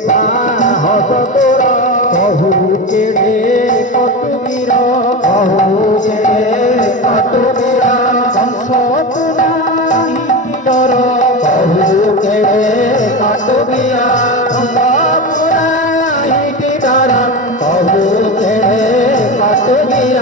সাহস তোরা কহু কেড়ে কটবীর কহু কেড়ে কটবীর বংশ পুরাই ডর কহু কেড়ে কটবীর বংশ পুরাই ডর কহু কেড়ে কটবীর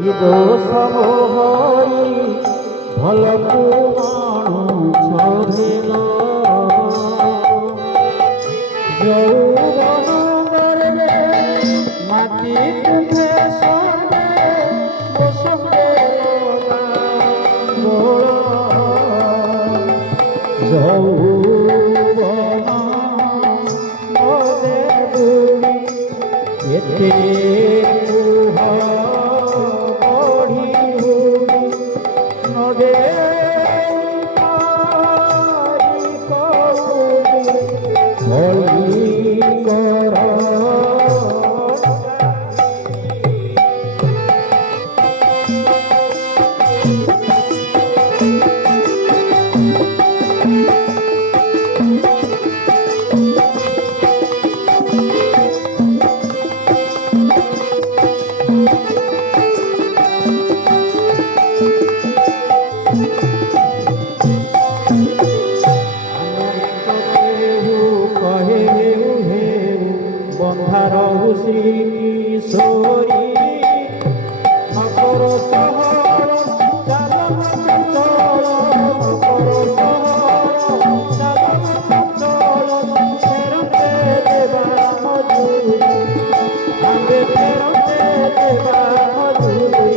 কি দোষ মোহরি ভাল ছড়িল যৌবন গর্বে মাটি তুঠে সবে বসবে যৌবন নদে বুড়ি এতে শ্রী কিশোরী মকর সহর চালন চঞ্চল মকর সহর চালন চঞ্চল ফেরতে দেবা মজুরি আগে ফেরতে দেবা মজুরি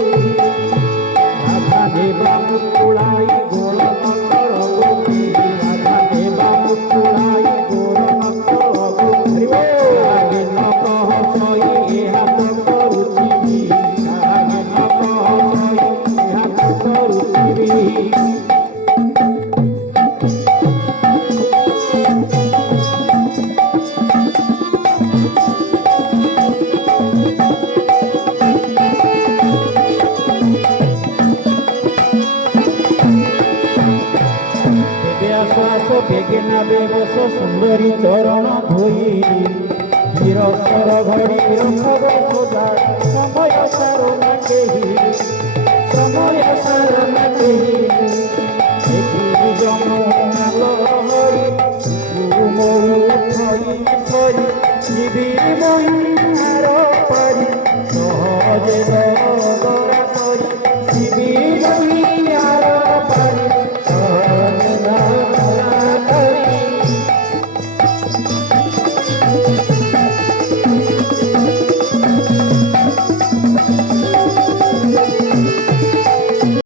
রাধা দেবা মুকুলাই গোল মকর গোপী রাধা দেবা মুকুলাই গোল মকর গোপী বেগেনা বেবস সুন্দরী চরণ ধোই হিরসর ঘড়ি রসব সোজা সময় সার না কেহি সময় সার না কেহি জম হরি